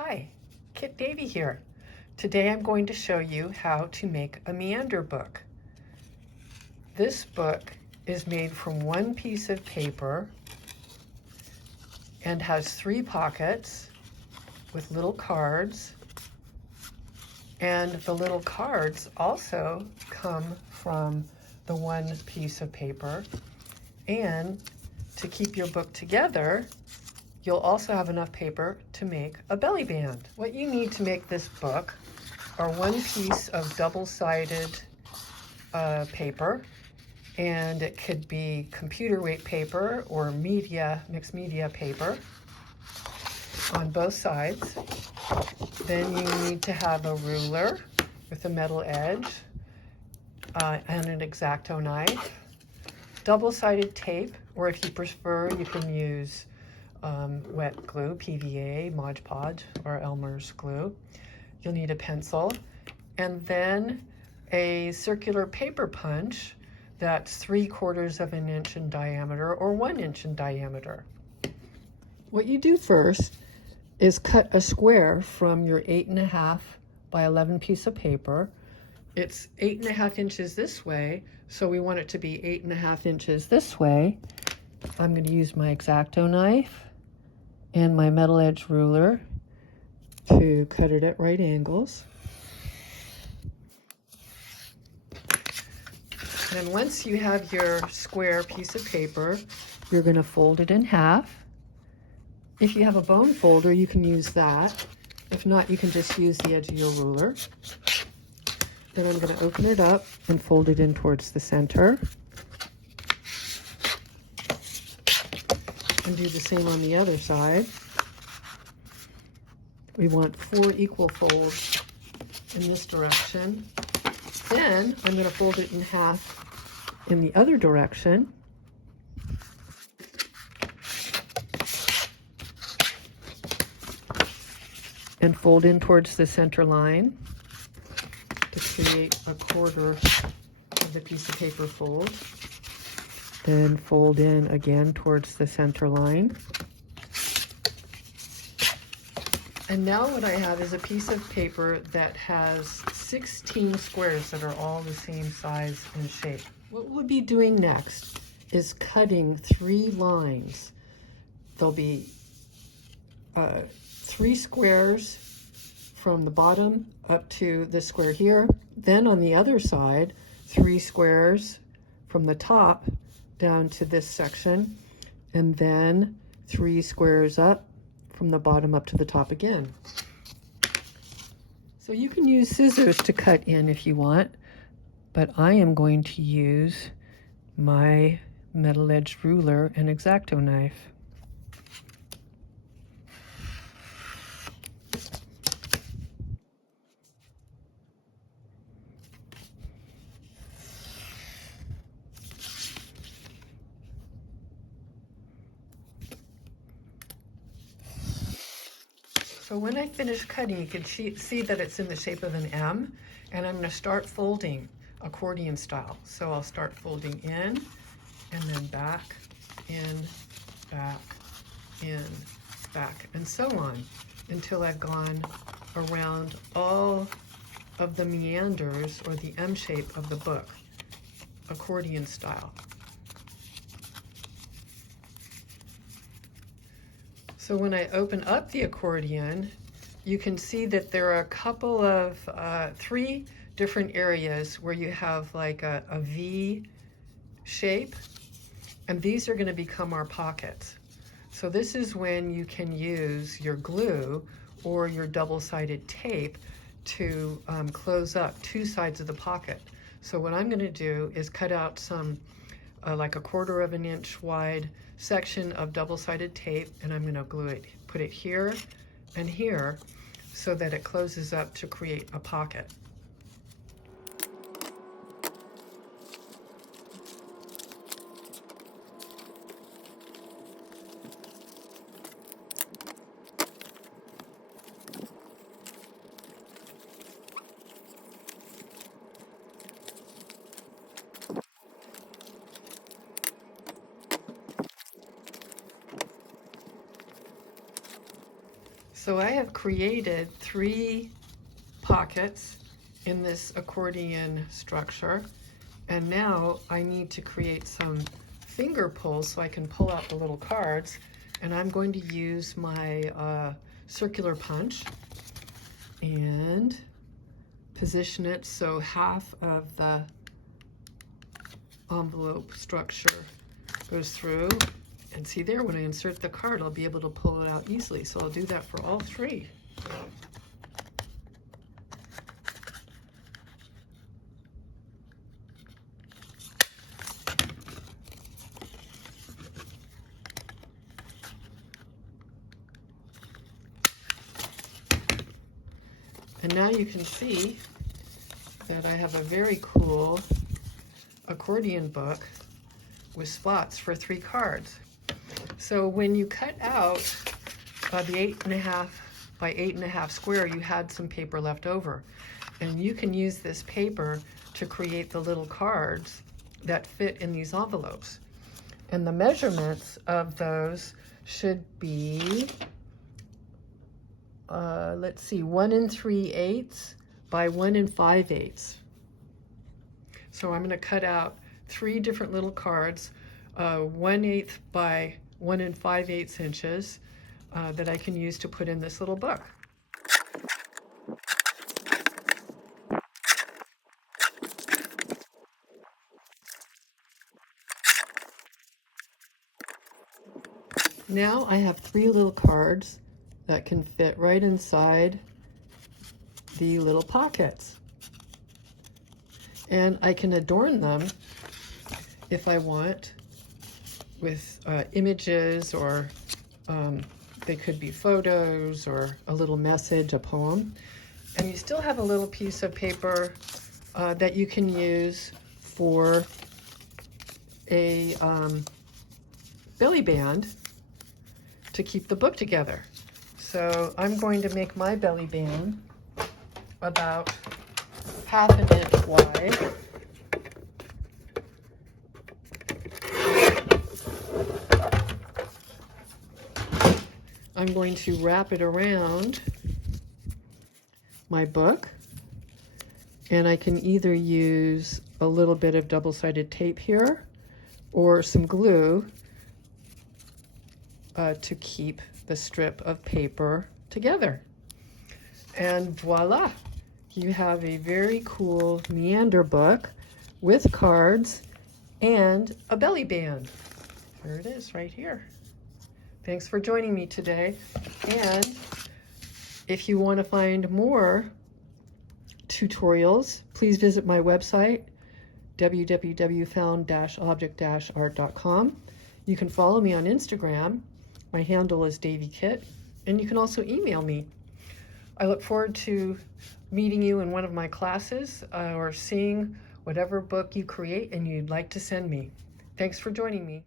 Hi, Kit Davy here. Today I'm going to show you how to make a Meander book. This book is made from one piece of paper and has 3 pockets with little cards. And the little cards also come from the one piece of paper. And to keep your book together, you'll also have enough paper to make a belly band. What you need to make this book are one piece of double-sided paper, and it could be computer weight paper or mixed media paper on both sides. Then you need to have a ruler with a metal edge and an X-Acto knife, double-sided tape, or if you prefer, you can use wet glue, PVA, Mod Podge, or Elmer's glue. You'll need a pencil, and then a circular paper punch that's 3/4 of an inch in diameter or 1 inch in diameter. What you do first is cut a square from your 8.5 by 11 piece of paper. It's 8.5 inches this way, so we want it to be 8.5 inches this way. I'm going to use my X-Acto knife and my metal edge ruler to cut it at right angles. And once you have your square piece of paper, you're going to fold it in half. If you have a bone folder, you can use that. If not, you can just use the edge of your ruler. Then I'm going to open it up and fold it in towards the center. And do the same on the other side. We want 4 equal folds in this direction. Then I'm going to fold it in half in the other direction. And fold in towards the center line to create 1/4 of the piece of paper fold. Then fold in again towards the center line. And now what I have is a piece of paper that has 16 squares that are all the same size and shape. What we'll be doing next is cutting 3 lines. There'll be 3 squares from the bottom up to this square here. Then on the other side, 3 squares from the top down to this section, and then 3 squares up from the bottom up to the top again. So you can use scissors to cut in if you want, but I am going to use my metal edged ruler and X-Acto knife. So when I finish cutting, you can see that it's in the shape of an M, and I'm going to start folding accordion style. So I'll start folding in, and then back, in, back, in, back, and so on, until I've gone around all of the meanders, or the M shape of the book, accordion style. So when I open up the accordion, you can see that there are a couple of 3 different areas where you have like a V shape, and these are going to become our pockets. So this is when you can use your glue or your double-sided tape to close up 2 sides of the pocket. So what I'm going to do is cut out some like 1/4 of an inch wide section of double-sided tape, and I'm going to glue it, put it here and here so that it closes up to create a pocket. So I have created 3 pockets in this accordion structure, and now I need to create some finger pulls so I can pull out the little cards, and I'm going to use my circular punch and position it so half of the envelope structure goes through. And see there, when I insert the card, I'll be able to pull it out easily. So I'll do that for all 3. And now you can see that I have a very cool accordion book with spots for 3 cards. So when you cut out the 8.5 by 8.5 square, you had some paper left over. And you can use this paper to create the little cards that fit in these envelopes. And the measurements of those should be, let's see, 1 3/8 by 1 5/8. So I'm going to cut out 3 different little cards, 1/8 by 1 5/8 inches, that I can use to put in this little book. Now I have 3 little cards that can fit right inside the little pockets. And I can adorn them if I want with images, or they could be photos or a little message, a poem. And you still have a little piece of paper that you can use for a belly band to keep the book together. So I'm going to make my belly band about 1/2 inch wide. I'm going to wrap it around my book, and I can either use a little bit of double-sided tape here or some glue to keep the strip of paper together. And voila, you have a very cool Meander book with cards and a belly band. Here it is right here. Thanks for joining me today. And if you want to find more tutorials, please visit my website, www.found-object-art.com. You can follow me on Instagram. My handle is DavyKit, and you can also email me. I look forward to meeting you in one of my classes or seeing whatever book you create and you'd like to send me. Thanks for joining me.